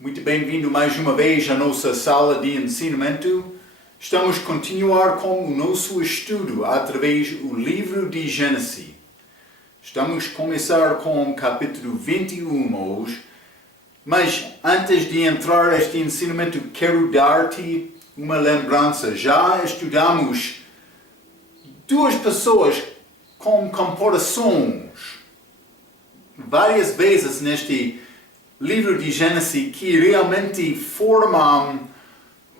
Muito bem-vindo mais uma vez à nossa sala de ensinamento. Estamos a continuar com o nosso estudo através do livro de Gênesis. Estamos a começar com o capítulo 21 hoje, mas antes de entrar neste ensinamento, quero dar-te uma lembrança. Já estudamos duas pessoas com comparações várias vezes neste livro de Gênesis que realmente formam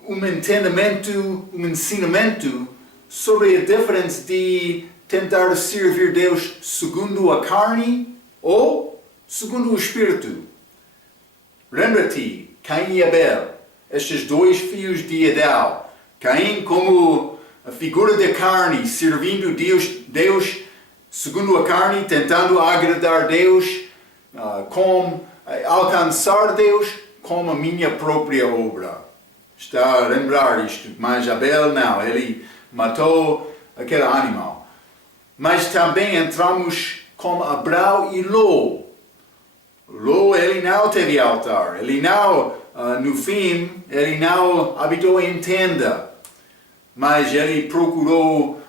um entendimento, um ensinamento sobre a diferença de tentar servir Deus segundo a carne ou segundo o Espírito. Lembra-te, Caim e Abel, estes dois filhos de Adão. Caim como a figura da carne, servindo Deus segundo a carne, tentando agradar Deus, com alcançar Deus com a minha própria obra. Está a lembrar isto, mas Abel não, ele matou aquele animal. Mas também entramos com Abraão e Ló. Ló, ele não teve altar, ele não, no fim, ele não habitou em tenda, mas ele procurou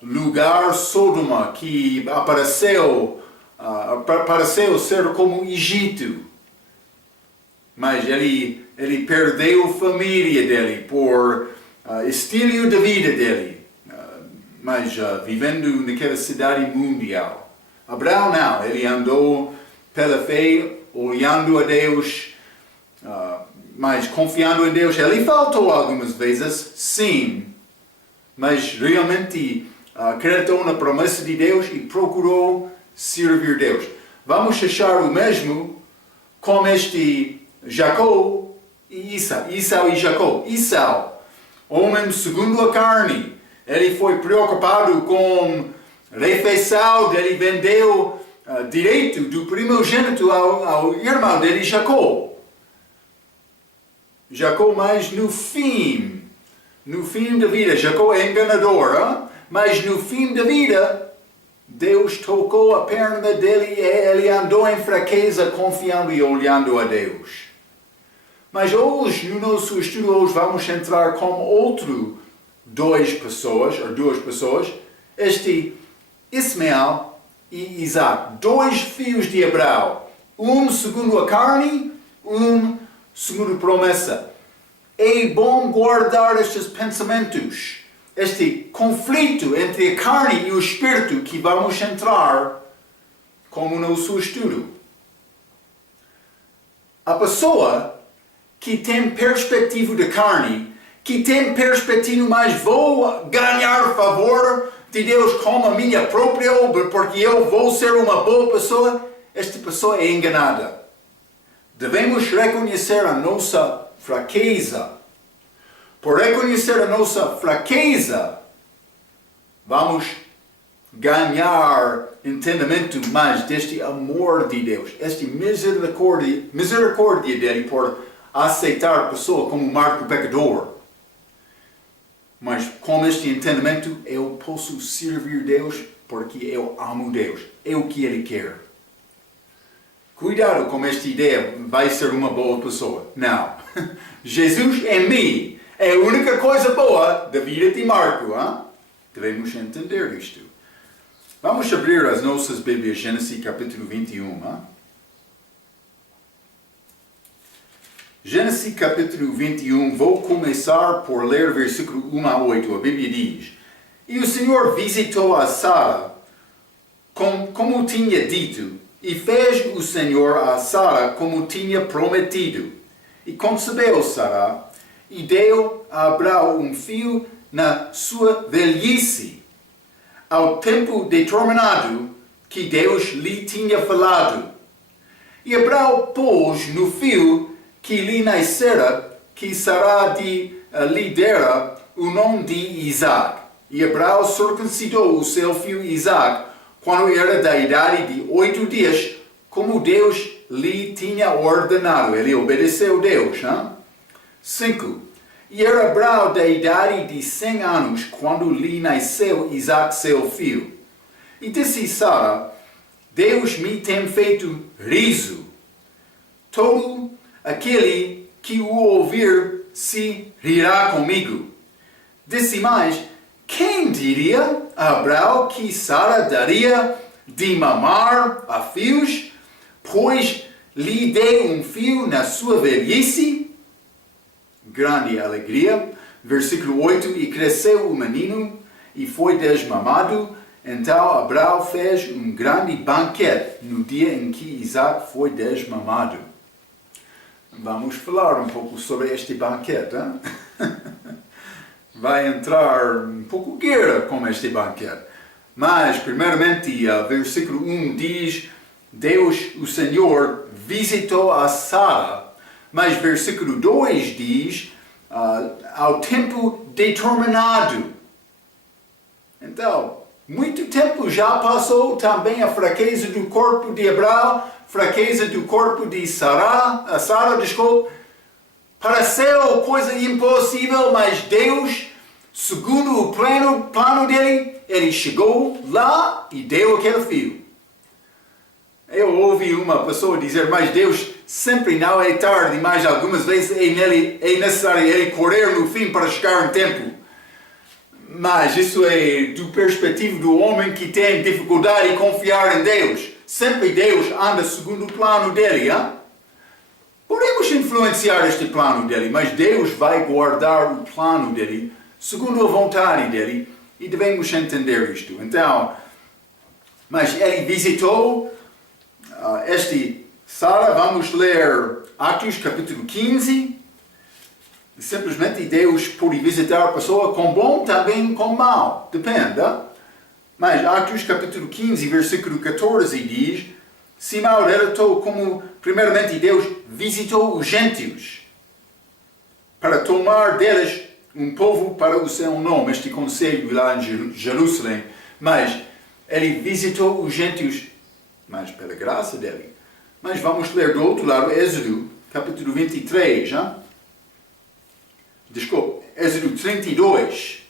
lugar Sodoma que pareceu ser como Egito. Mas ele perdeu a família dele por estilo de vida dele, mas vivendo naquela cidade mundial. Abraão não, ele andou pela fé, olhando a Deus, mas confiando em Deus. Ele faltou algumas vezes, sim, mas realmente acreditou na promessa de Deus e procurou servir Deus. Vamos achar o mesmo com este Jacó e Esau e Jacó. Esau, homem segundo a carne, ele foi preocupado com a refeição, ele vendeu direito do primogênito ao irmão dele, Jacó. Jacó, mas no fim da vida, Jacó é enganador, mas no fim da vida, Deus tocou a perna dele e ele andou em fraqueza, confiando e olhando a Deus. Mas hoje, no nosso estudo, hoje vamos entrar com duas pessoas, este Ismael e Isaac, dois filhos de Abraão, um segundo a carne, um segundo a promessa. É bom guardar estes pensamentos, este conflito entre a carne e o espírito que vamos entrar como no nosso estudo. A pessoa que tem perspectiva de carne, que tem perspectiva, mas vou ganhar favor de Deus com a minha própria obra, porque eu vou ser uma boa pessoa, esta pessoa é enganada. Devemos reconhecer a nossa fraqueza. Por reconhecer a nossa fraqueza, vamos ganhar entendimento mais deste amor de Deus, esta misericórdia dele por aceitar a pessoa como marco pecador. Mas com este entendimento, eu posso servir Deus porque eu amo Deus, é o que Ele quer. Cuidado com esta ideia, vai ser uma boa pessoa. Não. Jesus em mim é a única coisa boa da vida de Marco. Devemos entender isto. Vamos abrir as nossas Bíblias, Gênesis capítulo 21. Gênesis capítulo 21, vou começar por ler versículo 1 a 8. A Bíblia diz: E o Senhor visitou a Sara, como tinha dito, e fez o Senhor a Sara como tinha prometido. E concebeu Sara, e deu a Abraão um filho na sua velhice, ao tempo determinado que Deus lhe tinha falado. E Abraão pôs no filho que lhe nascera, que Sara lhe dera, o nome de Isaac. E Abraão circuncidou o seu filho Isaac, quando era da idade de 8 dias, como Deus lhe tinha ordenado. Ele obedeceu a Deus. 5. E era Abraão da idade de 100 anos, quando lhe nasceu Isaac, seu filho. E disse Sara: Deus me tem feito riso. Todo aquele que o ouvir se rirá comigo. Disse mais, quem diria a Abraão que Sara daria de mamar a fios, pois lhe dei um filho na sua velhice? Grande alegria. Versículo 8, e cresceu o menino e foi desmamado. Então Abraão fez um grande banquete no dia em que Isaac foi desmamado. Vamos falar um pouco sobre este banquete. Hein? Vai entrar um pouco guerra com este banquete. Mas, primeiramente, versículo 1 diz, Deus, o Senhor, visitou a Sara. Mas versículo 2 diz, ao tempo determinado. Então, muito tempo já passou também a fraqueza do corpo de Abraão, fraqueza do corpo de Sara, pareceu coisa impossível, mas Deus, segundo o plano dele, ele chegou lá e deu aquele filho. Eu ouvi uma pessoa dizer, mas Deus sempre não é tarde, mas algumas vezes é necessário ele correr no fim para chegar em tempo. Mas isso é do perspectiva do homem que tem dificuldade em confiar em Deus. Sempre Deus anda segundo o plano dele. Hein? Podemos influenciar este plano dele, mas Deus vai guardar o plano dele segundo a vontade dele e devemos entender isto. Então, mas ele visitou Sara, vamos ler Atos capítulo 15. Simplesmente Deus pode visitar a pessoa com bom, também com mal. Depende. Mas Atos capítulo 15, versículo 14 diz, Simão relatou como, primeiramente, Deus visitou os gentios para tomar deles um povo para o seu nome, este conselho lá em Jerusalém. Mas ele visitou os gentios, mas pela graça dele. Mas vamos ler do outro lado, Êxodo capítulo 23, hein? Desculpe, Êxodo 32.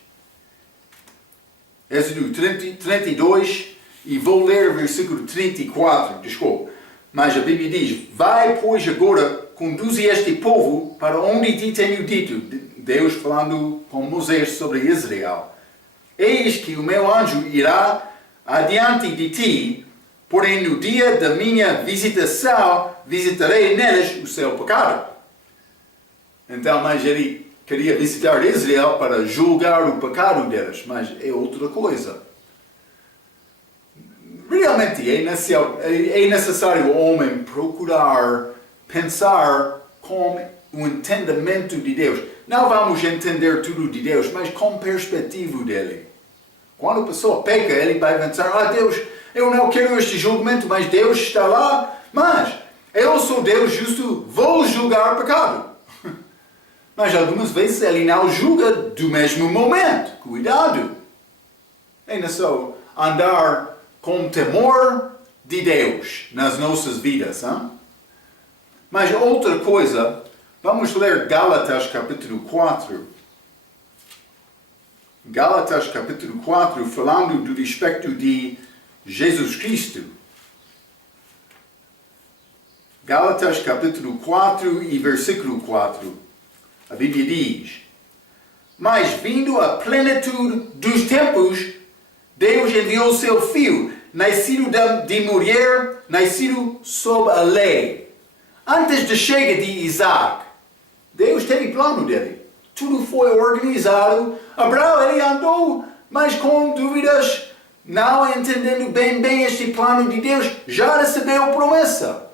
Êxodo 32 e vou ler o versículo 34, desculpe. Mas a Bíblia diz, vai pois agora conduzir este povo para onde te tenho dito. Deus falando com Moisés sobre Israel. Eis que o meu anjo irá adiante de ti, porém no dia da minha visitação visitarei neles o seu pecado. Então, mas ele queria visitar Israel para julgar o pecado deles, mas é outra coisa. Realmente é necessário o homem procurar pensar com o entendimento de Deus. Não vamos entender tudo de Deus, mas com perspectiva dele. Quando a pessoa peca, ele vai pensar, Deus, eu não quero este julgamento, mas Deus está lá, mas eu sou Deus justo, vou julgar o pecado. Mas algumas vezes ele não julga do mesmo momento. Cuidado. É só andar com temor de Deus nas nossas vidas. Hein? Mas outra coisa, vamos ler Gálatas capítulo 4. Gálatas capítulo 4, falando do respeito de Jesus Cristo. Gálatas capítulo 4 e versículo 4. A Bíblia diz, mas vindo a plenitude dos tempos, Deus enviou seu Filho, nascido de mulher, nascido sob a lei. Antes da chegada de Isaac, Deus teve plano dele. Tudo foi organizado. Abraão, ele andou, mas com dúvidas, não entendendo bem este plano de Deus, já recebeu a promessa.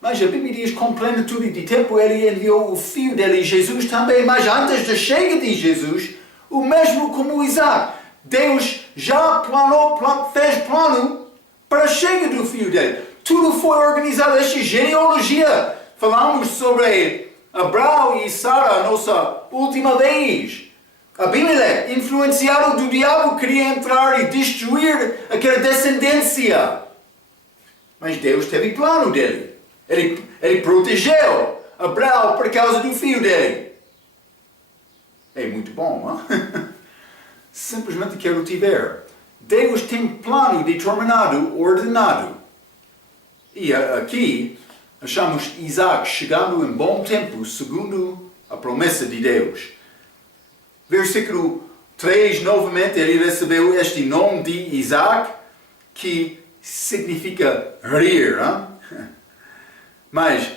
Mas a Bíblia diz, com plenitude de tempo, ele enviou o Filho dele, Jesus também. Mas antes da chegada de Jesus, o mesmo como Isaac, Deus já fez plano para a chegada do Filho dele. Tudo foi organizado. Esta genealogia, falamos sobre Abraão e Sara, nossa última vez. Abimeleque, influenciado do diabo, queria entrar e destruir aquela descendência. Mas Deus teve plano dele. Ele protegeu Abraão por causa do filho dele. É muito bom, hein? Simplesmente quero te ver. Deus tem plano determinado, ordenado. E aqui, achamos Isaac chegando em bom tempo, segundo a promessa de Deus. Versículo 3, novamente, ele recebeu este nome de Isaac, que significa rir. Hein? Mas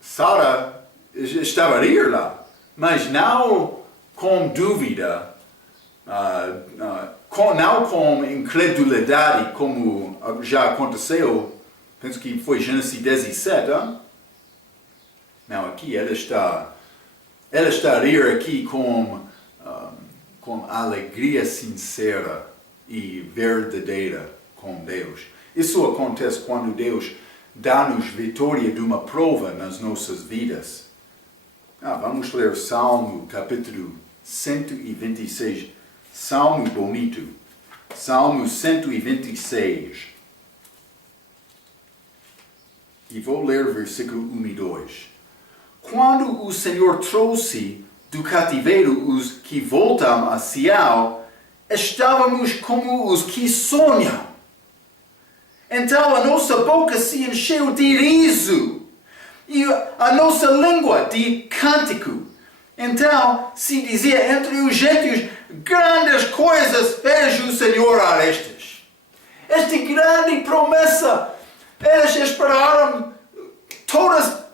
Sara estava a rir lá, mas não com dúvida, não com incredulidade, como já aconteceu. Penso que foi Gênesis 17. Hein? Não, aqui ela está a rir aqui com alegria sincera e verdadeira com Deus. Isso acontece quando Deus dá-nos vitória de uma prova nas nossas vidas. Vamos ler Salmo, capítulo 126. Salmo bonito. Salmo 126. E vou ler versículo 1 e 2. Quando o Senhor trouxe do cativeiro os que voltam a Sião, estávamos como os que sonham. Então a nossa boca se encheu de riso e a nossa língua de cântico. Então se dizia entre os gentios, grandes coisas fez o Senhor a estes. Esta grande promessa, eles esperaram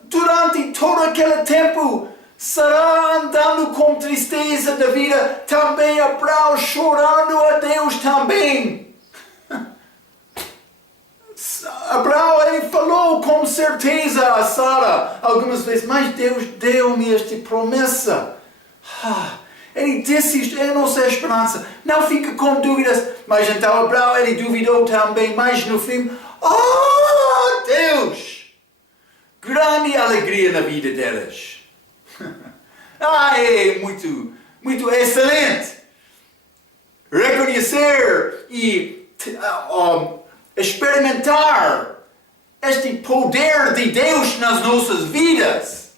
durante todo aquele tempo. Sará andando com tristeza da vida, também Abraão chorando a Deus também. Abraão, ele falou com certeza a Sara algumas vezes, mas Deus deu-me esta promessa. Ele disse isto, é a nossa esperança. Não fica com dúvidas. Mas então Abraão, ele duvidou também, mas no fim, Deus! Grande alegria na vida deles. É muito excelente. Reconhecer e experimentar este poder de Deus nas nossas vidas.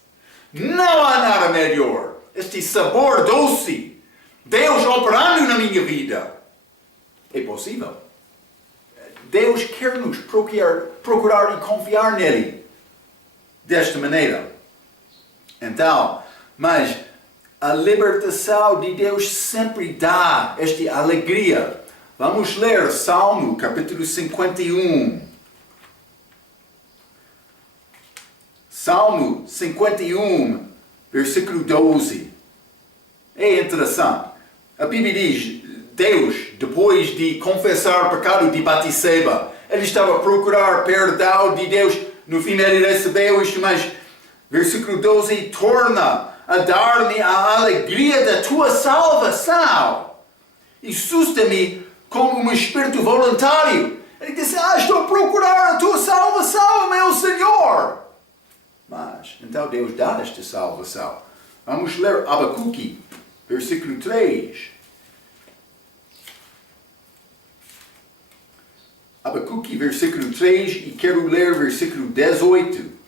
Não há nada melhor. Este sabor doce. Deus operando na minha vida. É possível. Deus quer nos procurar e confiar nele. Desta maneira. Então, mas a libertação de Deus sempre dá esta alegria. Vamos ler Salmo, capítulo 51. Salmo 51, versículo 12. É interessante. A Bíblia diz, Deus, depois de confessar o pecado de Batseba, ele estava a procurar perdão de Deus. No fim ele recebeu isto, mas versículo 12, torna a dar-me a alegria da tua salvação e susta-me como um espírito voluntário. Ele disse, estou a procurar a tua salvação, meu Senhor. Mas, então Deus dá esta salvação. Vamos ler Abacuque, versículo 3. Abacuque, versículo 3, e quero ler versículo 18.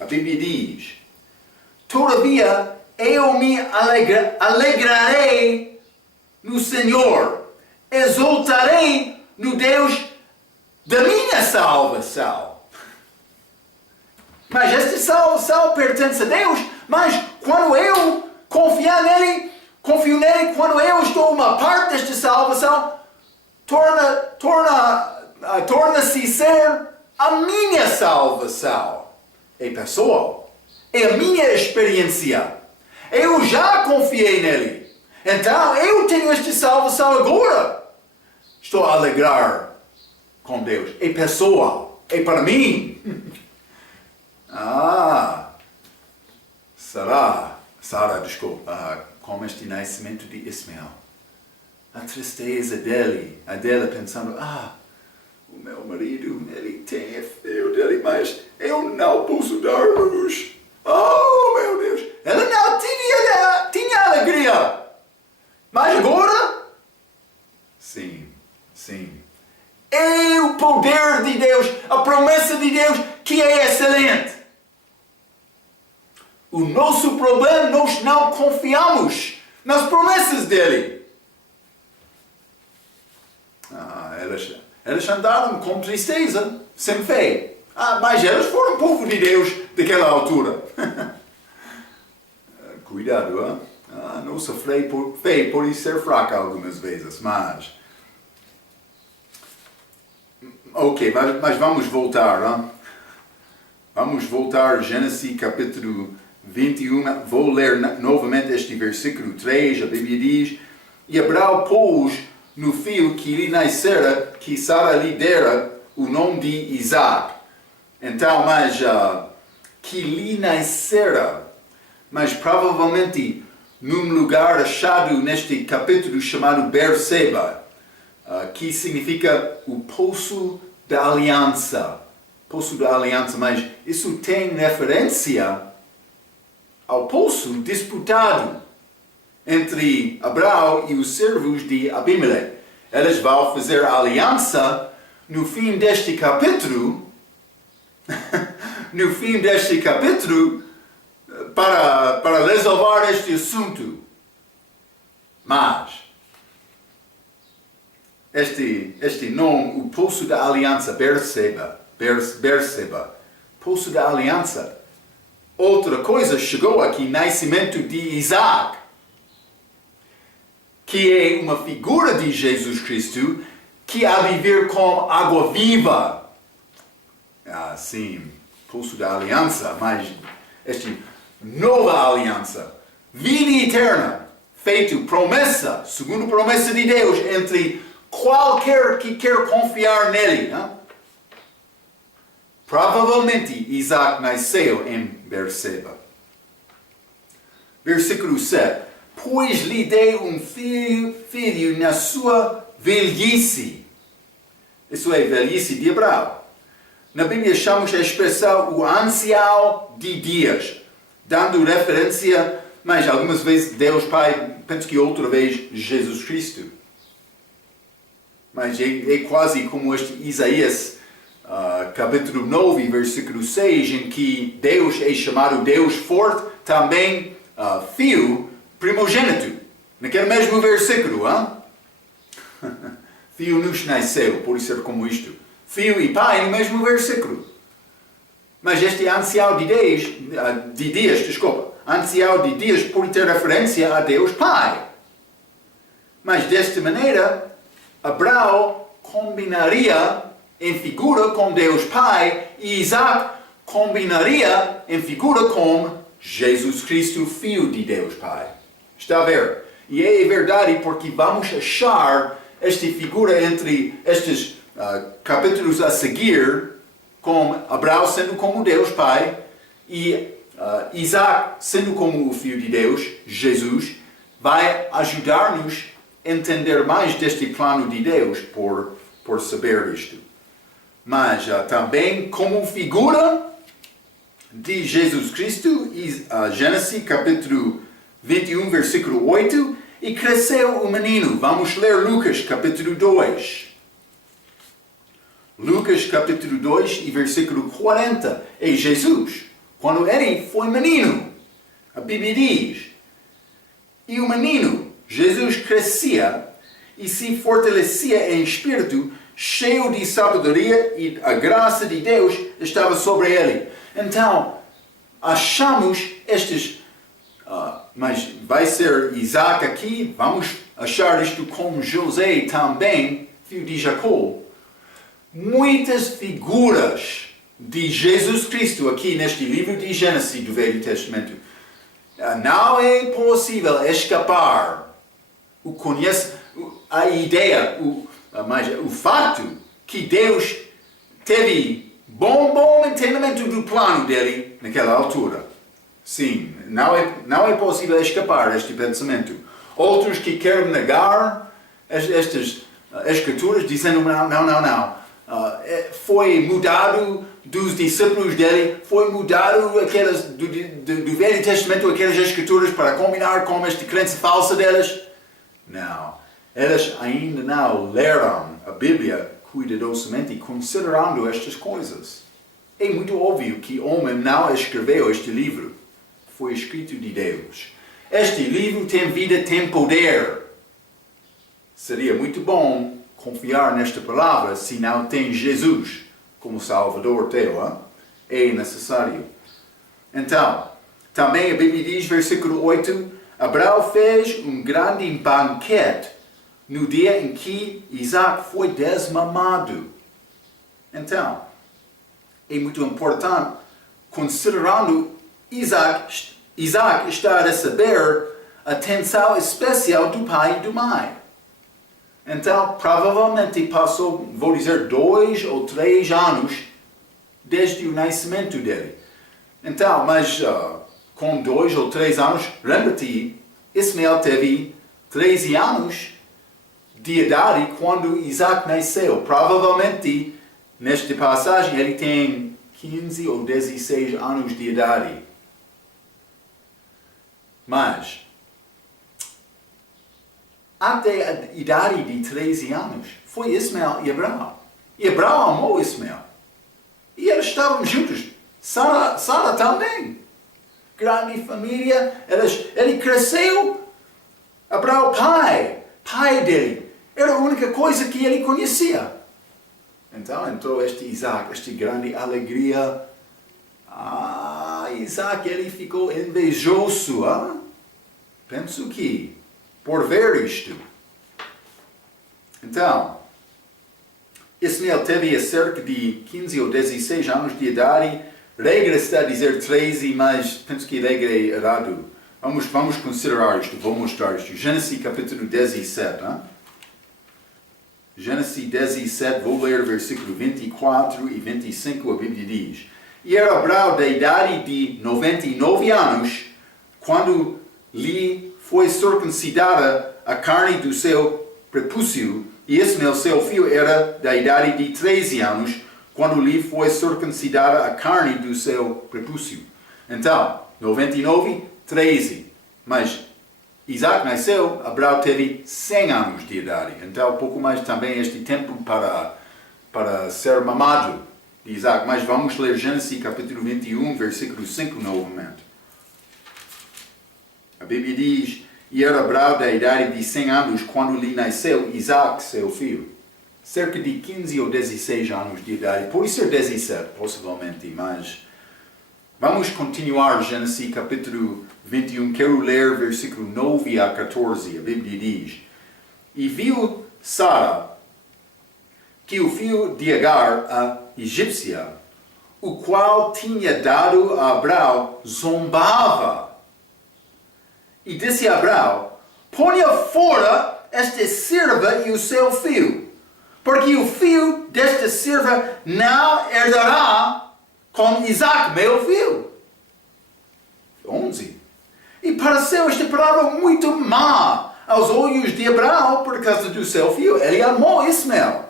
A Bíblia diz, todavia eu me alegrarei no Senhor, exultarei no Deus da minha salvação. Mas esta salvação pertence a Deus, mas quando eu confio nele, quando eu estou uma parte desta salvação, torna-se ser a minha salvação. É pessoal. É a minha experiência. Eu já confiei nele. Então eu tenho esta salvação agora. Estou a alegrar com Deus. É pessoal. É para mim. Sara, desculpa, com este nascimento de Ismael. A tristeza dela pensando, o meu marido, ele tem filho dele, mas eu não posso dar luz. Oh, meu Deus! Ela não tinha alegria. Mas agora? Sim. É o poder de Deus, a promessa de Deus, que é excelente. O nosso problema, nós não confiamos nas promessas dele. Eles andaram com tristeza, sem fé. Mas eles foram povo de Deus daquela altura. Cuidado, hein? Nossa fé pode ser fraca algumas vezes, mas... Ok, mas vamos voltar, hein? Vamos voltar a Gênesis capítulo 21. Vou ler novamente este versículo 3. A Bíblia diz: E Abraão pôs no filho que lhe nascera, que Sara lhe dera, o nome de Isaac. Então, mas que lhe nascera, mas provavelmente num lugar achado neste capítulo chamado Berseba, que significa o Poço da Aliança. Poço da Aliança, mas isso tem referência ao poço disputado entre Abraão e os servos de Abimeleque. Eles vão fazer aliança no fim deste capítulo, para resolver este assunto. Mas este nome, o Poço da Aliança, Berseba, Poço da Aliança. Outra coisa chegou aqui, nascimento de Isaac, que é uma figura de Jesus Cristo, que há de vir com água viva. Sim, Poço da Aliança, mas esta nova aliança, vida eterna, feito promessa, segundo promessa de Deus, entre qualquer que quer confiar nele. Provavelmente Isaac nasceu em Berseba. Versículo 7. Pois lhe dei um filho na sua velhice. Isso é velhice de Abraão. Na Bíblia chamamos a expressão o ancião de dias, dando referência, mas algumas vezes Deus Pai, penso que outra vez Jesus Cristo. Mas é quase como este Isaías, capítulo 9, versículo 6, em que Deus é chamado Deus forte, também filho primogênito. Naquele mesmo versículo, filho nos nasceu, pode ser como isto. Filho e pai no mesmo versículo. Mas este ancião de dias, ancião de dias pode ter referência a Deus Pai. Mas desta maneira, Abraão combinaria em figura com Deus Pai e Isaac combinaria em figura com Jesus Cristo, Filho de Deus Pai. Está a ver? E é verdade porque vamos achar esta figura entre estes capítulos a seguir, com Abraão sendo como Deus Pai e Isaac sendo como o Filho de Deus, Jesus, vai ajudar-nos a entender mais deste plano de Deus por saber isto. Mas também como figura de Jesus Cristo, Gênesis capítulo 21, versículo 8, e cresceu o menino. Vamos ler Lucas capítulo 2. Lucas capítulo 2 e versículo 40 é Jesus, quando ele foi menino. A Bíblia diz: E o menino, Jesus, crescia e se fortalecia em espírito, cheio de sabedoria, e a graça de Deus estava sobre ele. Então, achamos estes, mas vai ser Isaac aqui, vamos achar isto com José também, filho de Jacó. Muitas figuras de Jesus Cristo aqui neste livro de Gênesis do Velho Testamento. Não é possível escapar a ideia, o fato que Deus teve bom entendimento do plano dele naquela altura. Sim, não é possível escapar este pensamento. Outros que querem negar estas escrituras, dizendo não. Foi mudado dos discípulos dele, foi mudado aquelas do Velho Testamento, aquelas escrituras para combinar com esta crença falsa deles. Não, eles ainda não leram a Bíblia cuidadosamente considerando estas coisas. É muito óbvio que o homem não escreveu este livro. Foi escrito de Deus. Este livro tem vida, tem poder. Seria muito bom confiar nesta palavra se não tem Jesus como Salvador teu. É necessário. Então, também a Bíblia diz, versículo 8, Abraão fez um grande banquete no dia em que Isaac foi desmamado. Então, é muito importante, considerando Isaac está a receber atenção especial do pai e da mãe. Então, provavelmente passou, vou dizer, 2 ou 3 anos desde o nascimento dele. Então, mas com 2 ou 3 anos, lembra-te, Ismael teve 13 anos de idade quando Isaac nasceu. Provavelmente, nesta passagem, ele tem 15 ou 16 anos de idade. Mas, até a idade de 13 anos, foi Ismael e Abraão. E Abraão amou Ismael. E eles estavam juntos. Sara também. Grande família. Ele cresceu. Abraão, pai dele. Era a única coisa que ele conhecia. Então entrou este Isaac, esta grande alegria. Isaac, ele ficou invejoso. Penso que, por ver isto. Então, Ismael teve cerca de 15 ou 16 anos de idade. Regra está a dizer 13, mas penso que regra é errado. Vamos considerar isto, vou mostrar isto. Gênesis capítulo 17. Gênesis 17, vou ler versículo 24 e 25, a Bíblia diz. E era Abraão da idade de 99 anos, quando lhe foi circuncidada a carne do seu prepúcio, e Ismael, seu filho, era da idade de 13 anos, quando lhe foi circuncidada a carne do seu prepúcio. Então, 99, 13. Mas Isaac nasceu, Abraão teve 100 anos de idade. Então, pouco mais também este tempo para ser mamado de Isaac. Mas vamos ler Gênesis capítulo 21, versículo 5 novamente. A Bíblia diz, e era Abraão da idade de 100 anos quando lhe nasceu Isaac, seu filho. Cerca de 15 ou 16 anos de idade. Pode ser 17, possivelmente, mas vamos continuar Gênesis capítulo 21. Quero ler versículo 9 a 14. A Bíblia diz, e viu Sara que o filho de Agar, a egípcia, o qual tinha dado a Abraão, zombava. E disse a Abraão, ponha fora esta serva e o seu filho, porque o filho desta serva não herdará com Isaac, meu filho. 11. E pareceu esta palavra muito má aos olhos de Abraão por causa do seu filho. Ele amou Ismael.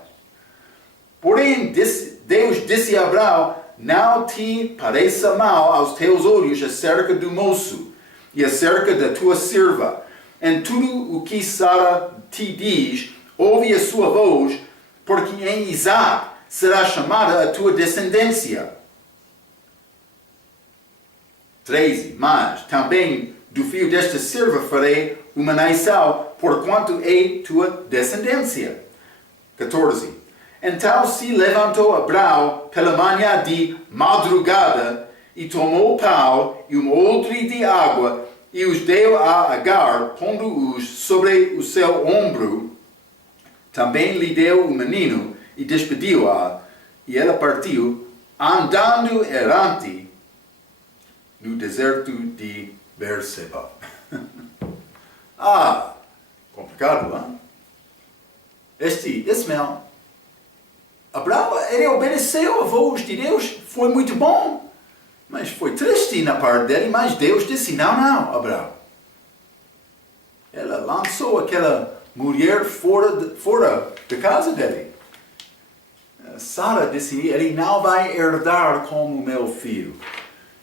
Porém, Deus disse a Abraão, não te pareça mal aos teus olhos acerca do moço e acerca da tua serva. Em tudo o que Sara te diz, ouve a sua voz, porque em Isaac será chamada a tua descendência. 13. Mas também do filho desta serva farei uma nação, porquanto é tua descendência. 14. Então se levantou Abraão pela manhã de madrugada, e tomou pau e um odre de água, e os deu a Agar, pondo-os sobre o seu ombro. Também lhe deu o menino, e despediu-a, e ela partiu, andando errante no deserto de Berseba. Complicado, não? Este Ismael, Abraão, ele obedeceu a voz de Deus, foi muito bom. Mas foi triste na parte dele, mas Deus disse, não, Abraão. Ela lançou aquela mulher fora da casa dele. Sara disse, ele não vai herdar como meu filho.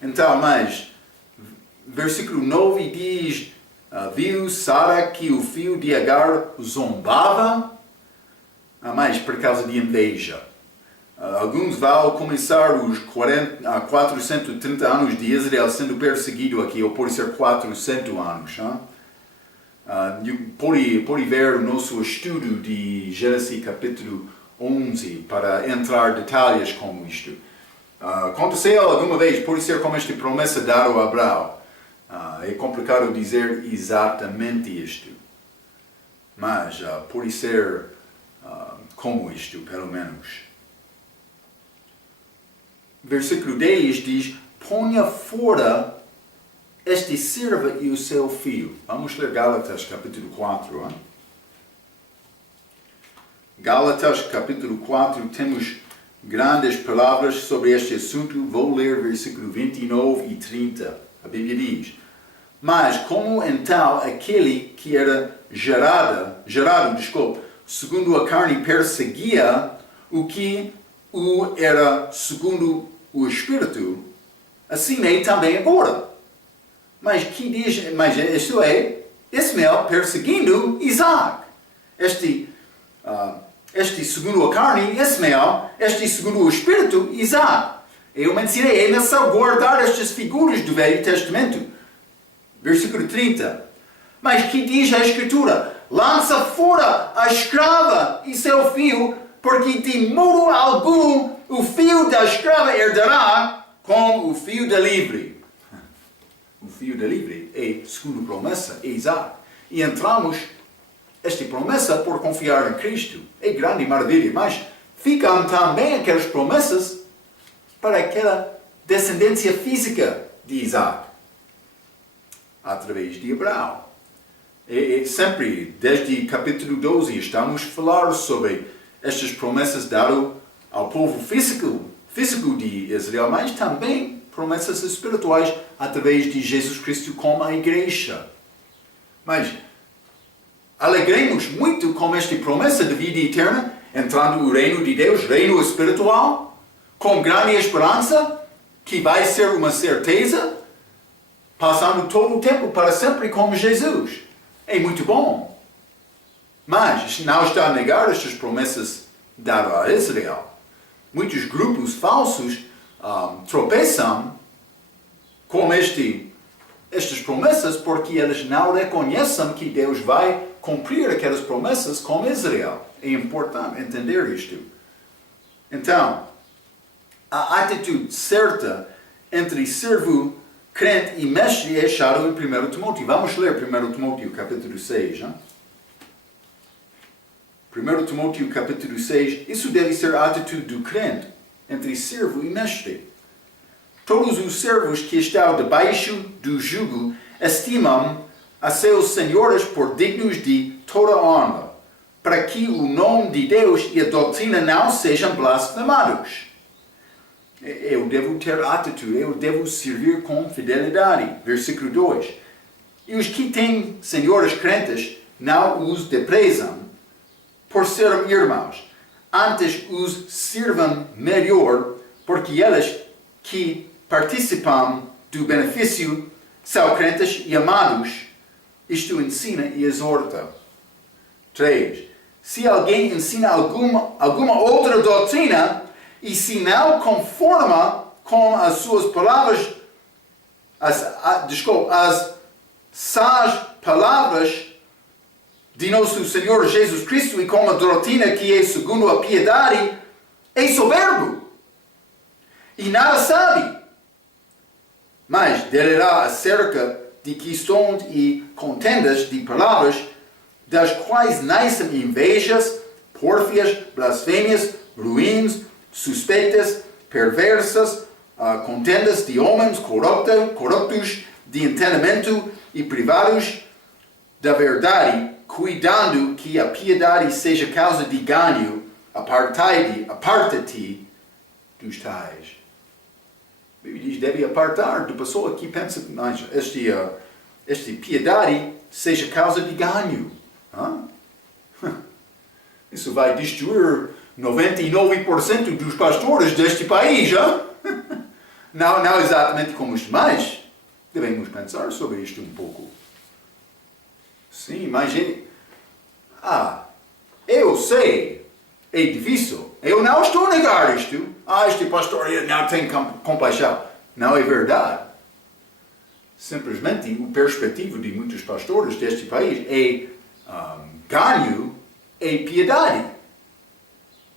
Então, mas, versículo 9 diz, viu Sara que o filho de Agar zombava, mas por causa de inveja. Alguns vão começar os 430 anos de Israel sendo perseguido aqui, ou pode ser 400 anos. Pode ver o nosso estudo de Gênesis capítulo 11 para entrar em detalhes como isto. Aconteceu alguma vez, pode ser como esta promessa dada a Abraão. É complicado dizer exatamente isto, mas pode ser como isto, pelo menos. Versículo 10 diz: ponha fora este servo e o seu filho. Vamos ler Gálatas capítulo 4. Gálatas capítulo 4, temos grandes palavras sobre este assunto. Vou ler versículo 29 e 30. A Bíblia diz: mas como então aquele que era gerado, segundo a carne perseguia o que o era segundo o Espírito, assim é também agora. Mas isto é, Ismael perseguindo Isaac. Este segundo a carne, Ismael, este segundo o Espírito, Isaac. Eu mencionei, é necessário guardar estas figuras do Velho Testamento. Versículo 30. Mas que diz a Escritura? Lança fora a escrava e seu filho, porque de modo algum o filho da escrava herdará com o filho da livre. O filho da livre é, segundo a promessa, é Isaac. E entramos esta promessa por confiar em Cristo. É grande maravilha, mas ficam também aquelas promessas para aquela descendência física de Isaac, através de Abraão. Sempre, desde capítulo 12, estamos a falar sobre estas promessas dadas ao povo físico de Israel, mas também promessas espirituais através de Jesus Cristo como a igreja. Mas alegremos muito com esta promessa de vida eterna, entrando no reino de Deus, reino espiritual, com grande esperança, que vai ser uma certeza, passando todo o tempo para sempre com Jesus. É muito bom. Mas não está a negar estas promessas dadas a Israel. Muitos grupos falsos tropeçam com estas promessas porque eles não reconhecem que Deus vai cumprir aquelas promessas com Israel. É importante entender isto. Então, a atitude certa entre servo, crente e mestre é achado em 1 Timóteo. Vamos ler 1 Timóteo capítulo 6. 1 Timóteo capítulo 6. Isso deve ser a atitude do crente entre servo e mestre. Todos os servos que estão debaixo do jugo estimam a seus senhores por dignos de toda honra, para que o nome de Deus e a doutrina não sejam blasfemados. Eu devo ter atitude, eu devo servir com fidelidade. Versículo 2. E os que têm senhores crentes não os desprezam por serem irmãos. Antes os sirvam melhor, porque eles que participam do benefício são crentes e amados. Isto ensina e exorta. 3. Se alguém ensina alguma outra doutrina, e se não conforma com as suas palavras, as sãs palavras de nosso Senhor Jesus Cristo e com a doutrina que é segundo a piedade, é soberbo e nada sabe, mas delirá acerca de questões e contendas de palavras, das quais nascem invejas, pórfias, blasfêmias, ruins, suspeitas, perversas, contendas de homens corruptos de entendimento e privados da verdade, cuidando que a piedade seja causa de ganho. Aparta-te dos tais. A Bíblia diz, deve apartar da pessoa que pensa que esta piedade seja causa de ganho. Isso vai destruir 99% dos pastores deste país, não exatamente como isto, mas devemos pensar sobre isto um pouco. Sim, mas eu sei, é difícil. Eu não estou a negar isto. Este pastor não tem compaixão. Não é verdade. simplesmente o perspectivo de muitos pastores deste país é ganho é piedade.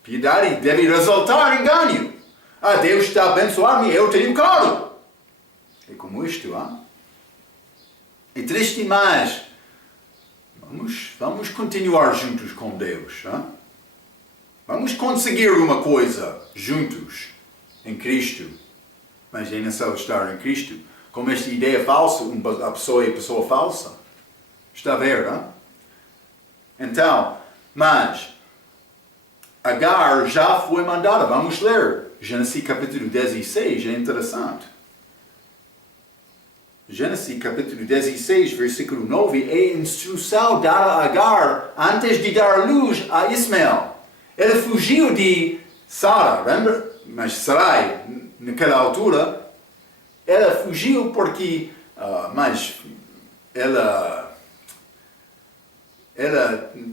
Piedade deve resultar em ganho. Deus está a abençoar-me, eu tenho carro. É como isto, É triste, mas vamos continuar juntos com Deus. Vamos conseguir uma coisa juntos em Cristo. Mas é necessário estar em Cristo. Como esta ideia falsa, a pessoa é pessoa falsa. Está a ver, Então, mas Agar já foi mandada. Vamos ler Gênesis capítulo 16, é interessante. Gênesis capítulo 16, versículo 9, é a instrução dada a Agar antes de dar luz a Ismael. Ela fugiu de Sara, lembra? Mas Sarai, naquela altura, ela fugiu porque, mas ela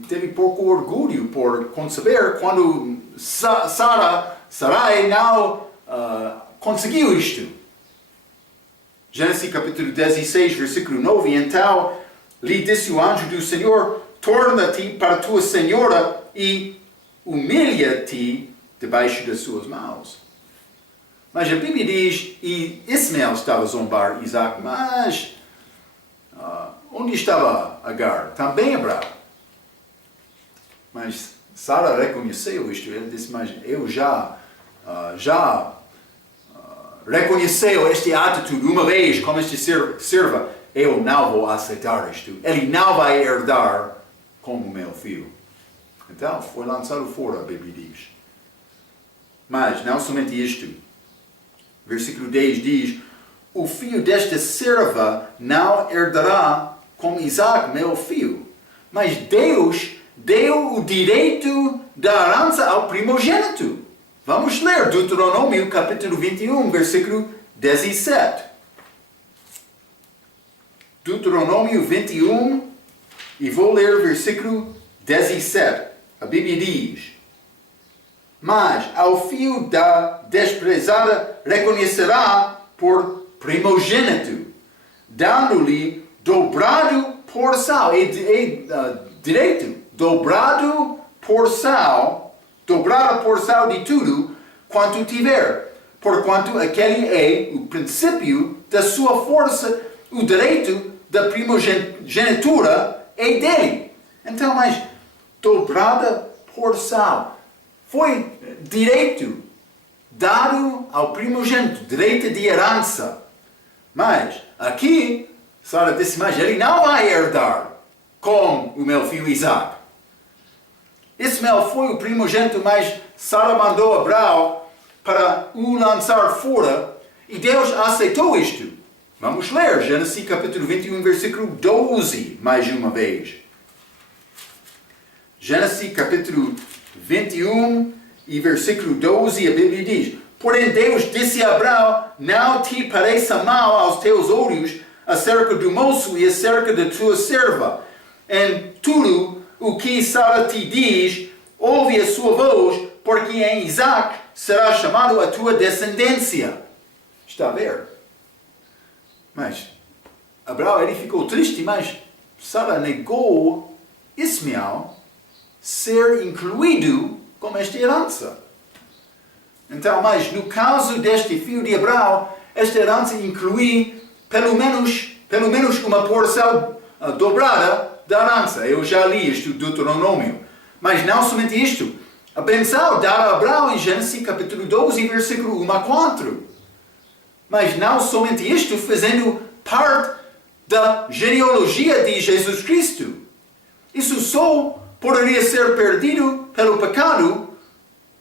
teve pouco orgulho por conceber quando Sarai não conseguiu isto. Gênesis capítulo 16, versículo 9, então lhe disse o anjo do Senhor, torna-te para tua senhora e humilha-te debaixo das suas mãos. Mas a Bíblia diz, e Ismael estava a zombar Isaac, mas onde estava Agar? Também Abraão. Mas Sara reconheceu isto, ele disse, mas eu já reconheceu esta atitude uma vez, como este serva, eu não vou aceitar isto. Ele não vai herdar como meu filho. Então, foi lançado fora, a Bíblia diz. Mas, não somente isto. Versículo 10 diz, o filho desta serva não herdará como Isaac, meu filho. Mas Deus deu o direito da herança ao primogênito. Vamos ler Deuteronômio capítulo 21, versículo 17. Deuteronômio 21, e vou ler o versículo 17. A Bíblia diz, mas ao filho da desprezada reconhecerá por primogênito, dando-lhe dobrado porção, direito, dobrada porção de tudo quanto tiver, porquanto aquele é o princípio da sua força, o direito da primogenitura é dele. Então, mas dobrada porção foi direito dado ao primogênito, direito de herança. Mas aqui, Sara disse, mas ele não vai herdar com o meu filho Isaac. Ismael foi o primogênito, mas Sara mandou Abraão para o lançar fora e Deus aceitou isto. Vamos ler Gênesis capítulo 21, versículo 12, mais uma vez. Gênesis capítulo 21 e versículo 12, a Bíblia diz, porém Deus disse a Abraão, não te pareça mal aos teus olhos acerca do moço e acerca da tua serva. Em tudo o que Sara te diz, ouve a sua voz, porque em Isaac será chamado a tua descendência. Está a ver? Mas Abraão, ele ficou triste, mas Sara negou Ismael ser incluído com esta herança. Então, mas no caso deste filho de Abraão, esta herança inclui pelo menos uma porção dobrada da herança. Eu já li isto do Deuteronômio. Mas não somente isto. A benção dada a Abraão em Gênesis capítulo 12, versículo 1 a 4. Mas não somente isto, fazendo parte da genealogia de Jesus Cristo. Isso só poderia ser perdido pelo pecado,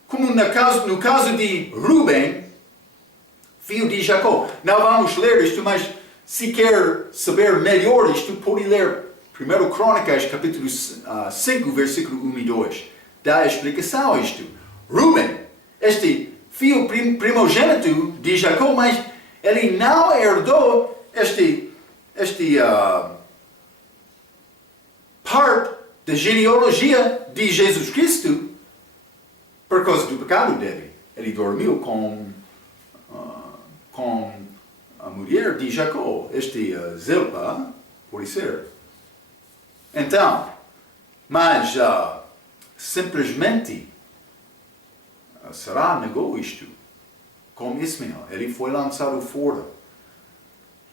como no caso de Rubem, filho de Jacó. Não vamos ler isto, mas se quer saber melhor isto, pode ler 1 Crônicas, capítulo 5, versículo 1 e 2. Dá a explicação a isto. Rubem, este filho primogênito de Jacó, mas ele não herdou este parte da genealogia de Jesus Cristo por causa do pecado dele. Ele dormiu com a mulher de Jacó, Zilpa, pode ser. Então, mas simplesmente Sará negou isto com Ismael. Ele foi lançado fora.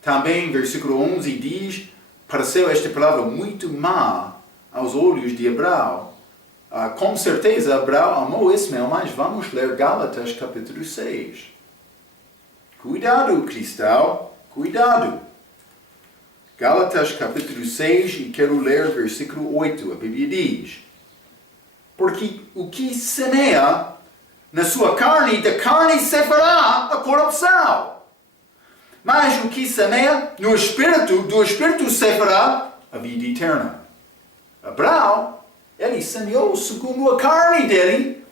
Também, versículo 11 diz, pareceu esta palavra muito má aos olhos de Abraão. Com certeza, Abraão amou Ismael, mas vamos ler Gálatas capítulo 6. Cuidado, cristão, cuidado. Gálatas capítulo 6, e quero ler versículo 8, a Bíblia diz: porque o que semeia na sua carne, da carne se fará a corrupção. Mas o que semeia no Espírito, do Espírito se fará a vida eterna. Abraão, ele semeou segundo a carne dele,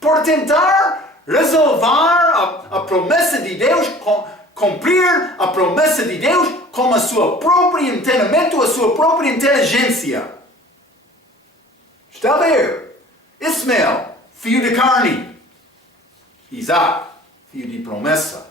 por tentar resolver a promessa de Deus, cumprir a promessa de Deus com a sua própria entendimento, a sua própria inteligência. Está a ver? Ismael, filho de carne. Isaac, filho de promessa.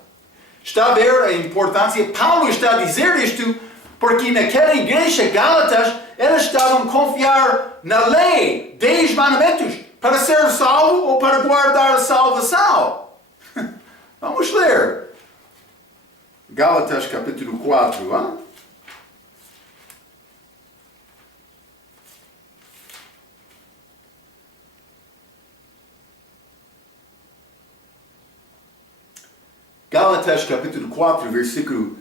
Está a ver a importância? Paulo está a dizer isto porque naquela igreja Gálatas eles estavam a confiar na lei, 10 mandamentos, para ser salvo ou para guardar a salvação. Vamos ler. Gálatas capítulo 4. Hein? Gálatas capítulo 4, versículo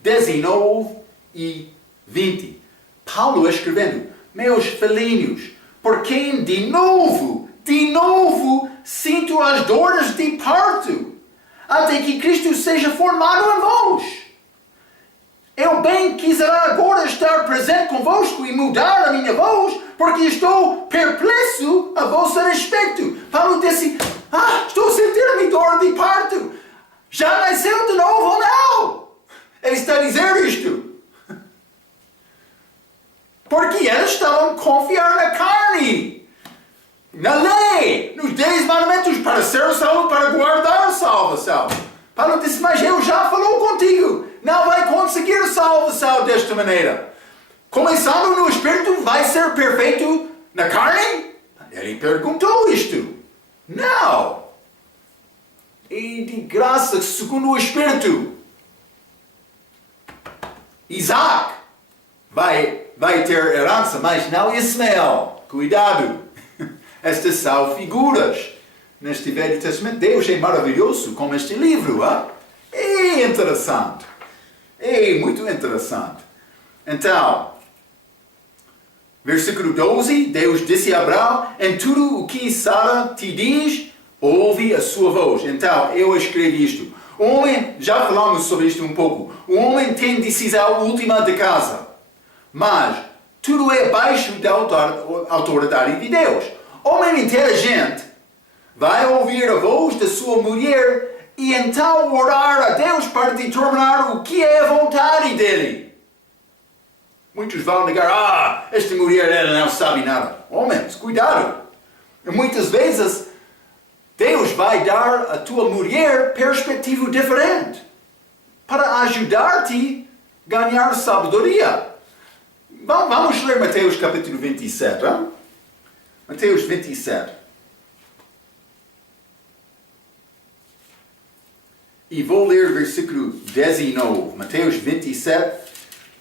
19 e 20. Paulo escrevendo: meus filhinhos, por quem de novo sinto as dores de parto, até que Cristo seja formado em vós. Eu bem quiserá agora estar presente convosco e mudar a minha voz, porque estou perplexo a vosso respeito. Paulo disse: estou sentindo dor de parto. Já nasceu de novo ou não? Ele está a dizer isto. Porque eles estavam a confiar na carne, na lei, nos 10 mandamentos para ser salvo, para guardar a salvação. Paulo disse: mas eu já falou contigo, não vai conseguir a salvação desta maneira. Começando no Espírito, vai ser perfeito na carne? Ele perguntou isto. Não. E de graça, segundo o Espírito. Isaac vai ter herança, mas não Ismael. Cuidado. Estas são figuras. Neste Velho Testamento, Deus é maravilhoso com este livro. É interessante. É muito interessante. Então, versículo 12, Deus disse a Abraão: em tudo o que Sara te diz, ouve a sua voz. Então, eu escrevi isto. O homem, já falamos sobre isto um pouco, o homem tem decisão última de casa. Mas, tudo é abaixo da autoridade de Deus. Homem inteligente vai ouvir a voz da sua mulher e então orar a Deus para determinar o que é a vontade dele. Muitos vão negar: esta mulher ela não sabe nada. Homens, cuidado. E muitas vezes Deus vai dar à tua mulher perspectiva diferente para ajudar-te a ganhar sabedoria. Vamos ler Mateus capítulo 27. Hein? Mateus 27. E vou ler versículo 19. Mateus 27,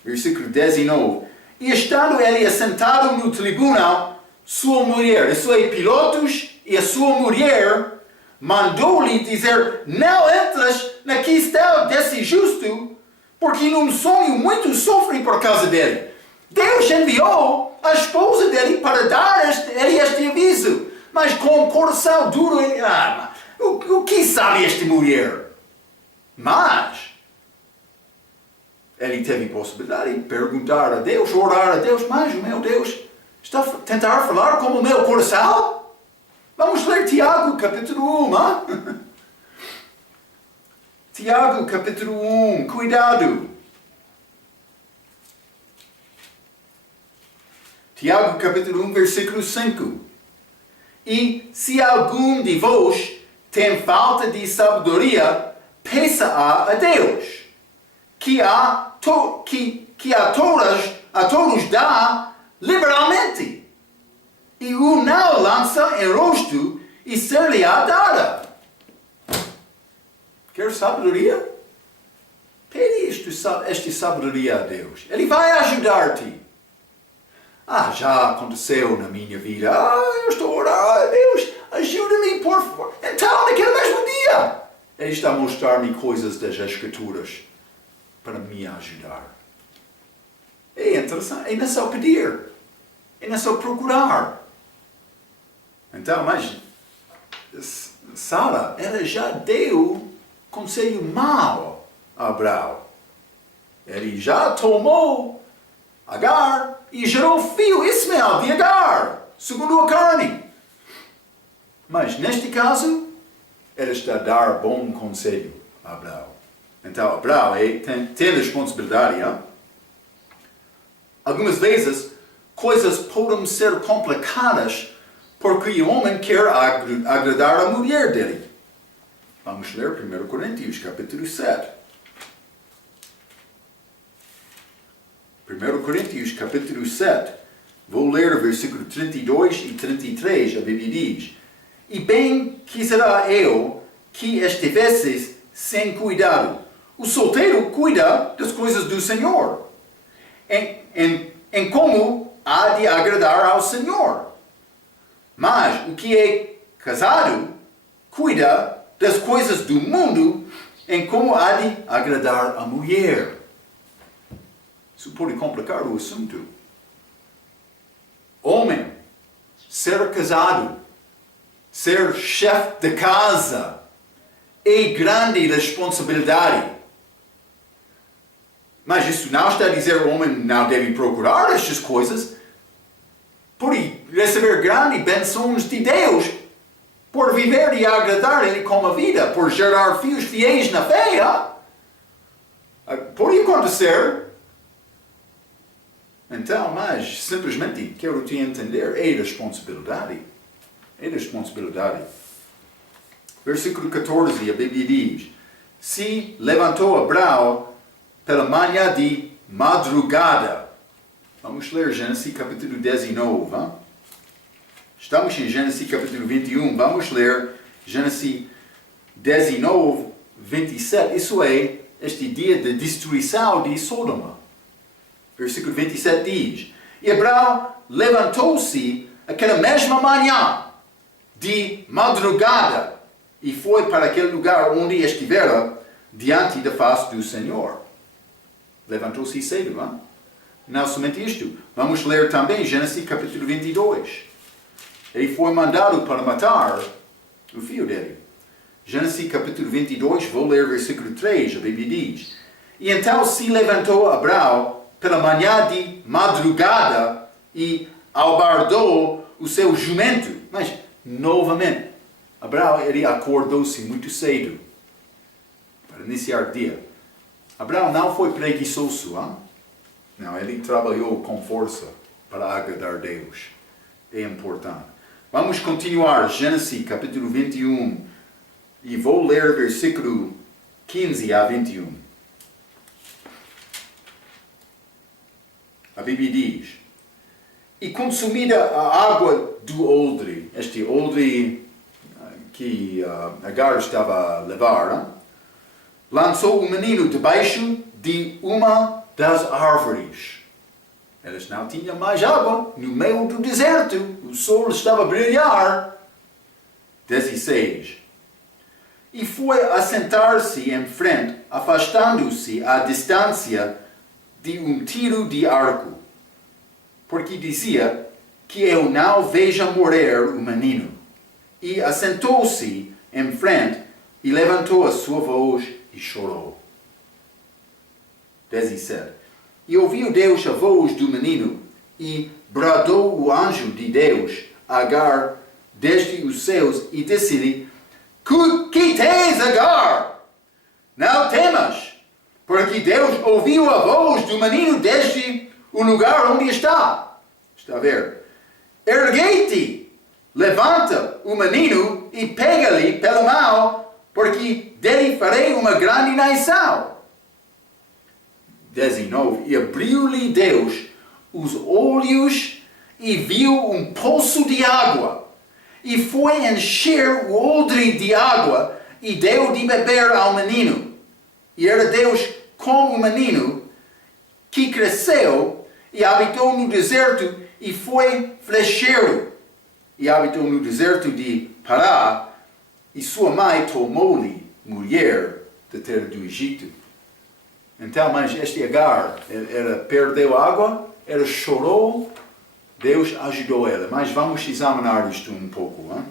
versículo 19. E estando ele assentado no tribunal, sua mulher, isso é Pilatos, e a sua mulher mandou-lhe dizer: não entras na questão desse justo, porque num sonho muito sofre por causa dele. Deus enviou a esposa dele para dar este aviso, mas com o coração duro, o que sabe esta mulher? Mas ele teve a possibilidade de perguntar a Deus, orar a Deus: mas o meu Deus está a tentar falar com o meu coração? Vamos ler Tiago capítulo 1. Hein? Tiago capítulo 1, cuidado. Tiago capítulo 1, versículo 5. E se algum de vós tem falta de sabedoria, peça-a a Deus, que a todos dá liberalmente. E o não lança em rosto e ser-lhe-á dada. Quer sabedoria? Pede esta sabedoria a Deus. Ele vai ajudar-te. Já aconteceu na minha vida. Eu estou a orar. Deus, ajuda-me, por favor. Então, naquele mesmo dia, Ele está a mostrar-me coisas das Escrituras para me ajudar. É interessante. É não só pedir. É não só procurar. Então, mas Sara, ela já deu conselho mau a Abraão. Ele já tomou Agar e gerou filho Ismael de Agar, segundo a carne. Mas neste caso, ela está a dar bom conselho a Abraão. Então, Abraão tem responsabilidade. Algumas vezes, coisas podem ser complicadas porque o homem quer agradar a mulher dele. Vamos ler 1 Coríntios, capítulo 7. 1 Coríntios, capítulo 7. Vou ler o versículo 32 e 33, a Bíblia diz: E bem quisera eu que estivesses sem cuidado. O solteiro cuida das coisas do Senhor, em como há de agradar ao Senhor. Mas o que é casado cuida das coisas do mundo, em como há de agradar a mulher. Isso pode complicar o assunto. Homem, ser casado, ser chefe de casa, é grande responsabilidade. Mas isso não está a dizer que o homem não deve procurar estas coisas. Por receber grandes bênçãos de Deus, por viver e agradar Ele com a vida, por gerar filhos fiéis na fé. Pode acontecer. Então, mas simplesmente quero te entender, é responsabilidade. É responsabilidade. Versículo 14, a Bíblia diz: Se levantou Abraão pela manhã de madrugada. Vamos ler Gênesis capítulo 19. Hein? Estamos em Gênesis capítulo 21. Vamos ler Gênesis 19, 27. Isso é, este dia de destruição de Sodoma. Versículo 27 diz: E Abraão levantou-se aquela mesma manhã de madrugada e foi para aquele lugar onde estivera diante da face do Senhor. Levantou-se cedo, não? Não somente isto. Vamos ler também Gênesis capítulo 22. Ele foi mandado para matar o filho dele. Gênesis capítulo 22, vou ler versículo 3, a Bíblia diz: E então se levantou Abraão pela manhã de madrugada e albardou o seu jumento. Mas, novamente, Abraão ele acordou-se muito cedo para iniciar o dia. Abraão não foi preguiçoso, hein? Não, ele trabalhou com força para agradar Deus. É importante. Vamos continuar, Gênesis capítulo 21, e vou ler versículo 15 a 21. A Bíblia diz: E consumida a água do odre, este odre que Agar estava a levar, lançou o menino debaixo de uma das árvores. Eles não tinham mais água, no meio do deserto, o sol estava a brilhar. 16. E foi assentar-se em frente, afastando-se à distância de um tiro de arco, porque dizia que eu não veja morrer o menino. E assentou-se em frente e levantou a sua voz e chorou. 17. E ouviu Deus a voz do menino, e bradou o anjo de Deus a Agar desde os céus, e disse-lhe: Que tens, Agar? Não temas, porque Deus ouviu a voz do menino desde o lugar onde está. Está a ver? Ergue-te, levanta o menino e pega-lhe pela mão, porque dele farei uma grande nação. 19, e abriu-lhe Deus os olhos e viu um poço de água, e foi encher o odre de água e deu de beber ao menino. E era Deus com o menino, que cresceu e habitou no deserto e foi flecheiro. E habitou no deserto de Pará, e sua mãe tomou-lhe mulher da terra do Egito. Então, mas este Agar, perdeu água, ela chorou, Deus ajudou ela. Mas vamos examinar isto um pouco. Hein?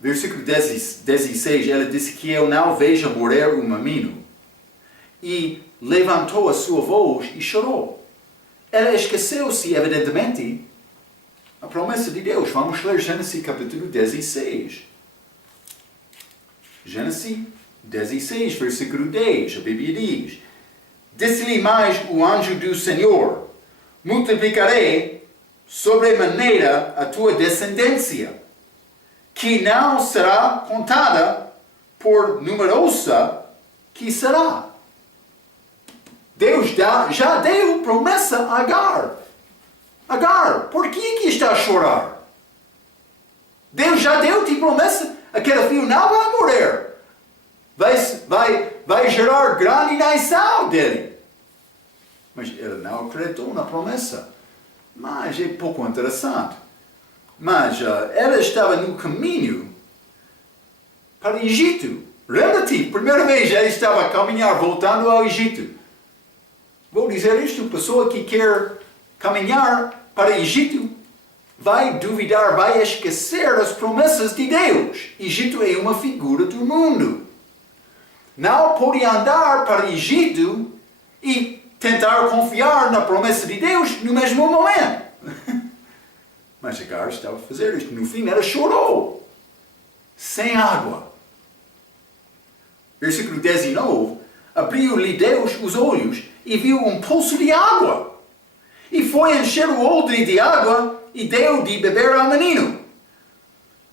Versículo 16, ela disse que eu não vejo morrer o menino. E levantou a sua voz e chorou. Ela esqueceu-se, evidentemente, a promessa de Deus. Vamos ler Gênesis capítulo 16. Gênesis 16, versículo 10, a Bíblia diz: Disse-lhe mais o anjo do Senhor: multiplicarei sobremaneira a tua descendência, que não será contada, por numerosa que será. Deus já deu promessa a Agar. Agar, por que está a chorar? Deus já deu-te promessa. Aquele filho não vai morrer. Vai gerar grande nação dele. Mas ela não acreditou na promessa. Mas é pouco interessante. Mas ela estava no caminho para o Egito. Lembra-te, primeira vez ela estava a caminhar voltando ao Egito. Vou dizer isto, pessoa que quer caminhar para o Egito vai duvidar, vai esquecer as promessas de Deus. Egito é uma figura do mundo. Não pode andar para o Egito e tentar confiar na promessa de Deus no mesmo momento. Mas Agar estava a fazer isto. No fim, ela chorou. Sem água. Versículo 19. Abriu-lhe Deus os olhos e viu um poço de água. E foi encher o odre de água e deu de beber ao menino.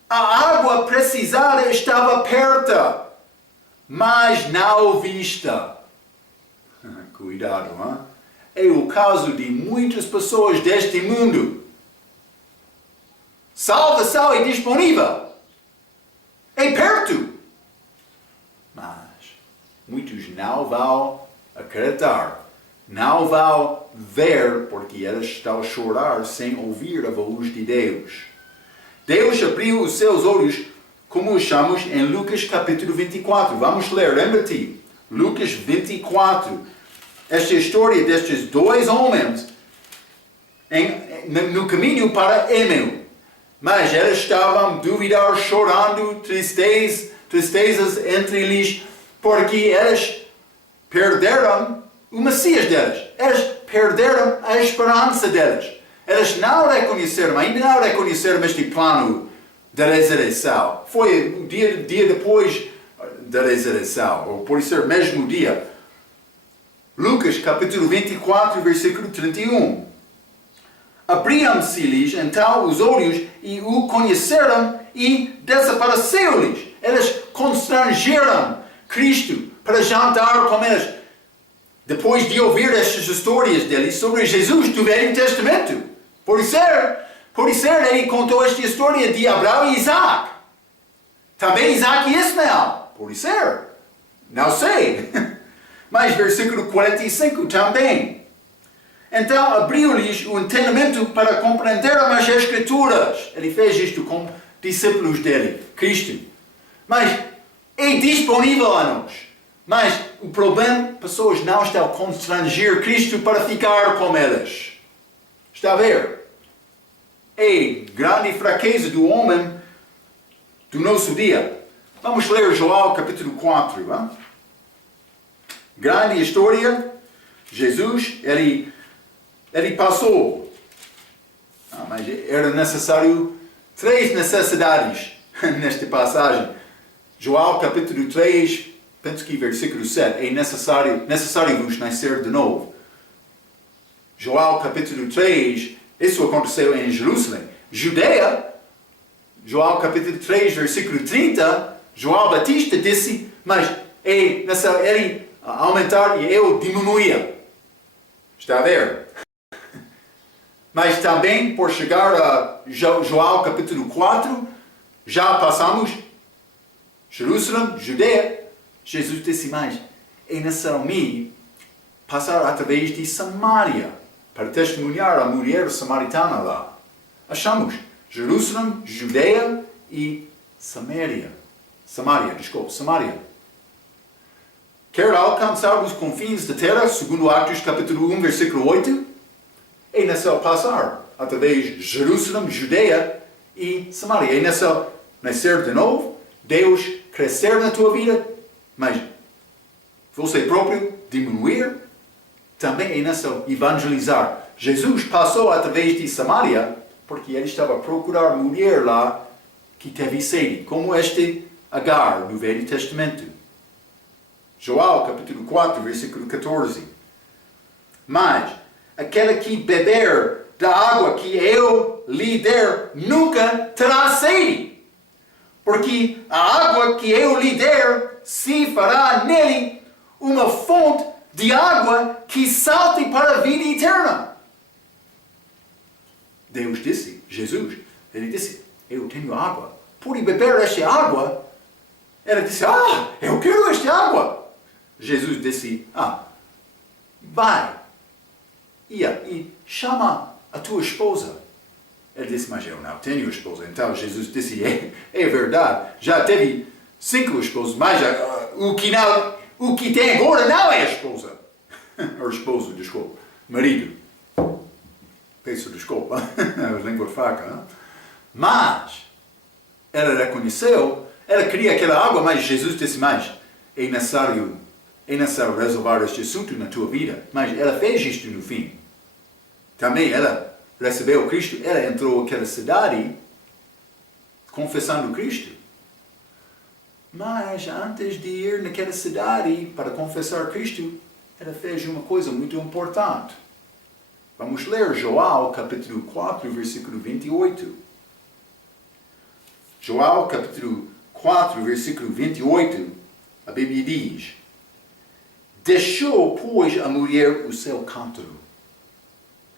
A água precisada estava perto, mas não vista. Cuidado, hein? É o caso de muitas pessoas deste mundo. Salvação é disponível. É perto. Mas muitos não vão acreditar. Não vão ver, porque elas estão a chorar sem ouvir a voz de Deus. Deus abriu os seus olhos, como achamos em Lucas capítulo 24. Vamos ler, lembra-te. Lucas 24. Esta história destes dois homens no caminho para Emeu. Mas eles estavam a duvidar, chorando, tristezas entre eles, porque eles perderam o Messias deles. Eles perderam a esperança deles. Eles não reconheceram, ainda não reconheceram este plano da ressurreição. Foi o dia depois da ressurreição, ou pode ser mesmo dia. Lucas capítulo 24, versículo 31. Abriam-se-lhes então os olhos e o conheceram e desapareceu-lhes. Eles constrangeram Cristo para jantar com eles. Depois de ouvir estas histórias dele sobre Jesus do Velho Testamento. Pode ser ele contou esta história de Abraão e Isaac. Também Isaac e Ismael. Pode ser. Não sei. Mas versículo 45 também. Então abriu-lhes o entendimento para compreender as Escrituras. Ele fez isto com discípulos dele, Cristo. Mas é disponível a nós. Mas o problema, pessoas não estão a constranger Cristo para ficar com eles. Está a ver? É grande fraqueza do homem do nosso dia. Vamos ler João capítulo 4. Hein? Grande história. Jesus, ele passou. Mas era necessário 3 necessidades nesta passagem. João capítulo 3, penso que versículo 7, é necessário vos nascer de novo. João capítulo 3, isso aconteceu em Jerusalém. Judeia, João capítulo 3, versículo 30, João Batista disse, mas ele aumentar e eu diminuía. Está a ver? Mas também, por chegar a João capítulo 4, já passamos Jerusalém, Judeia. Jesus disse mais, é necessário me passar através de Samaria, para testemunhar a mulher samaritana lá. Achamos Jerusalém, Judeia e Samaria. Samaria. Quer alcançar os confins da terra, segundo Atos capítulo 1, versículo 8, é necessário passar através de Jerusalém, Judeia e Samaria. É necessário nascer de novo, Deus crescer na tua vida, mas você próprio diminuir. Também é necessário evangelizar. Jesus passou através de Samaria porque ele estava a procurar mulher lá que teve sede, como este Agar no Velho Testamento. João capítulo 4, versículo 14. Mas aquele que beber da água que eu lhe der nunca terá sede, porque a água que eu lhe der se fará nele uma fonte de água que salte para a vida eterna. Deus disse, Jesus, ele disse, eu tenho água, pode beber esta água. Ela disse, eu quero esta água. Jesus disse, vai e chama a tua esposa. Ele disse, mas eu não tenho esposa. Então Jesus disse, é verdade, já teve 5 esposas, mas o que tem agora não é a esposa. Ou esposo, desculpa. Marido. Peço desculpa. Língua fraca. Não? Mas, ela reconheceu, ela queria aquela água, mas Jesus disse mais, é necessário resolver este assunto na tua vida. Mas ela fez isto no fim. Também ela recebeu Cristo, ela entrou naquela cidade confessando Cristo. Mas antes de ir naquela cidade para confessar Cristo, ela fez uma coisa muito importante. Vamos ler João capítulo 4, versículo 28. João capítulo 4, versículo 28, a Bíblia diz, deixou, pois, a mulher o seu cântaro,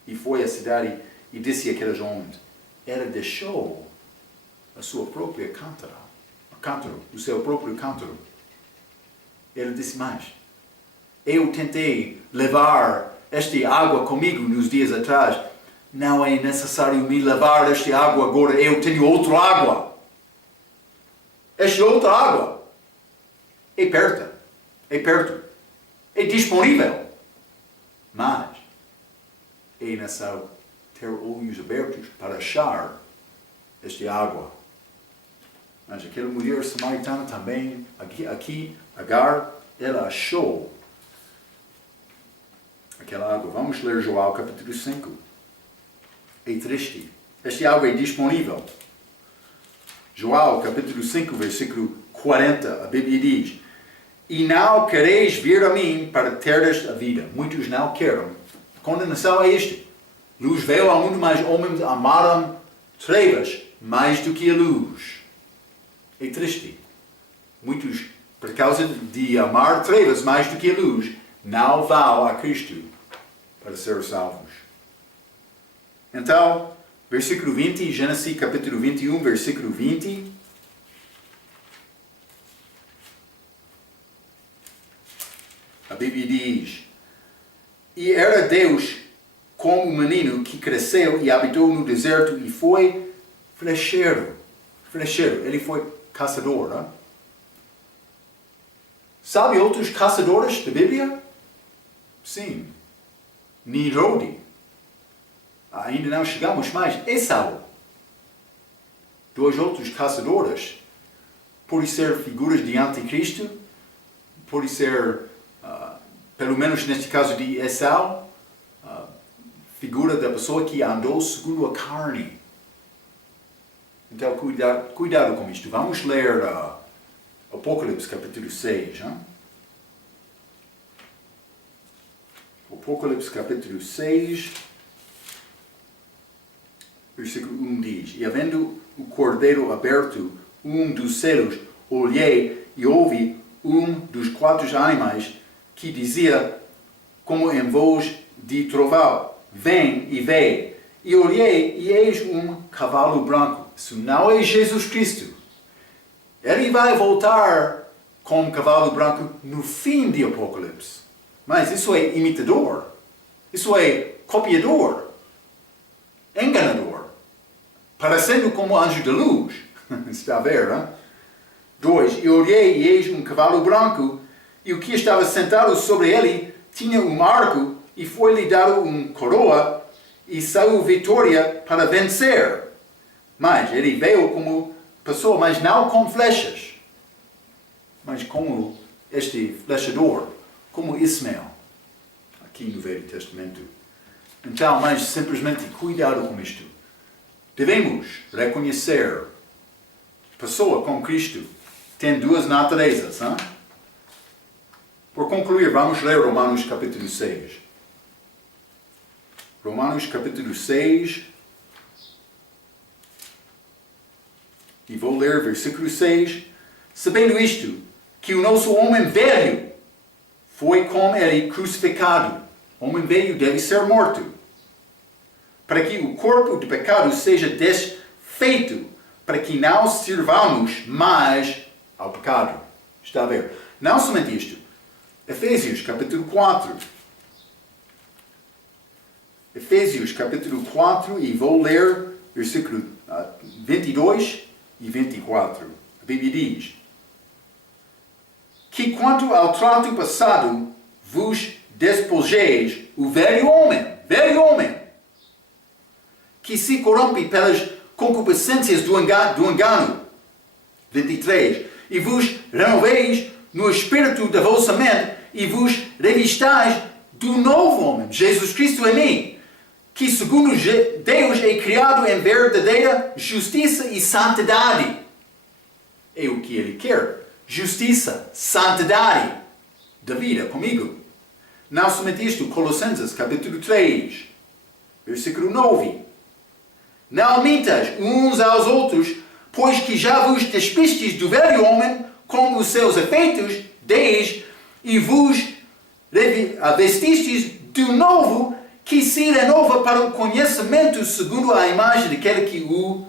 e foi à cidade e disse àqueles homens, ela deixou a sua própria cântaro, o seu próprio cântaro. Ele disse mais, eu tentei levar esta água comigo nos dias atrás, não é necessário me levar esta água agora, eu tenho outra água. Esta outra água é perto, é disponível, mas é necessário ter olhos abertos para achar esta água. Mas aquela mulher samaritana também, aqui Agar, ela achou aquela água. Vamos ler João capítulo 5. É triste. Esta água é disponível. João capítulo 5, versículo 40, a Bíblia diz, e não quereis vir a mim para teres a vida. Muitos não querem. A condenação é esta. Luz veio ao mundo, mas homens amaram trevas mais do que a luz. É triste. Muitos, por causa de amar trevas mais do que a luz, não vão a Cristo para ser salvos. Então, versículo 20, Gênesis capítulo 21, versículo 20. A Bíblia diz, e era Deus como um menino que cresceu e habitou no deserto e foi flecheiro. Ele foi caçador, não? Sabe outros caçadores da Bíblia? Sim. Nimrod. Ainda não chegamos mais. Esau. 2 outros caçadores. Podem ser figuras de anticristo. Pode ser, pelo menos neste caso de Esau, figura da pessoa que andou segundo a carne. Então, cuidado com isto. Vamos ler Apocalipse capítulo 6. Hein? Apocalipse capítulo 6, versículo 1 diz, e havendo o cordeiro aberto dos selos, olhei e ouvi dos 4 animais que dizia, como em voz de trovão, vem e vê. E olhei e eis um cavalo branco. Isso não é Jesus Cristo. Ele vai voltar com um cavalo branco no fim de Apocalipse. Mas isso é imitador. Isso é copiador. Enganador. Parecendo como anjo de luz. Está a ver, hein? 2. E olhei e eis um cavalo branco, e o que estava sentado sobre ele tinha um arco, e foi-lhe dado uma coroa, e saiu vitória para vencer. Mas ele veio como pessoa, mas não com flechas, mas como este flechador, como Ismael, aqui no Velho Testamento. Então, mas simplesmente cuidado com isto. Devemos reconhecer pessoa com Cristo tem duas naturezas. Hein? Por concluir, vamos ler Romanos capítulo 6. Romanos capítulo 6. E vou ler versículo 6. Sabendo isto, que o nosso homem velho foi com ele crucificado. O homem velho deve ser morto. Para que o corpo de pecado seja desfeito, para que não sirvamos mais ao pecado. Está a ver? Não somente isto. Efésios capítulo 4. Efésios capítulo 4, e vou ler versículo 22 e 24. A Bíblia diz: que quanto ao trato passado, vos despojeis o velho homem, que se corrompe pelas concupiscências do engano. 23. E vos renoveis no espírito da vossa mente, e vos revistais do novo homem, Jesus Cristo em mim, que segundo Deus é criado em verdadeira justiça e santidade. É o que Ele quer. Justiça, santidade da vida comigo. Não somente isto, Colossenses capítulo 3, versículo 9. Não mintas uns aos outros, pois que já vos despistes do velho homem com os seus efeitos, e vos vestistes do novo, que se renova para o conhecimento segundo a imagem daquele que o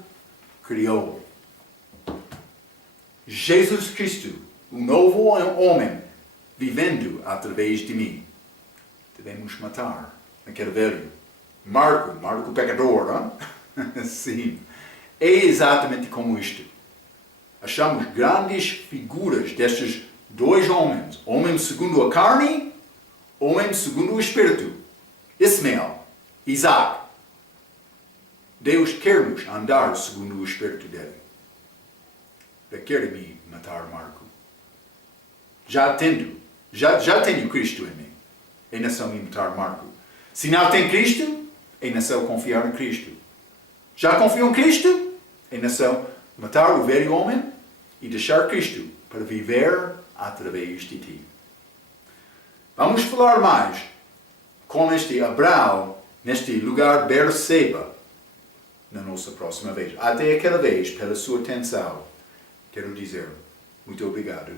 criou. Jesus Cristo, o novo homem, vivendo através de mim. Devemos matar aquele velho. Marco o pecador, hein? Sim. É exatamente como isto. Achamos grandes figuras destes dois homens. Homem segundo a carne, homem segundo o Espírito. Ismael, Isaac. Deus quer-nos andar segundo o Espírito dele. Requer-me matar Marco. Já tenho Cristo em mim. É necessário matar Marco. Se não tem Cristo, é necessário confiar em Cristo. Já confiou em Cristo? É necessário matar o velho homem e deixar Cristo para viver através de ti. Vamos falar mais com este Abraão neste lugar Berseba na nossa próxima vez. Até aquela vez, pela sua atenção, quero dizer muito obrigado.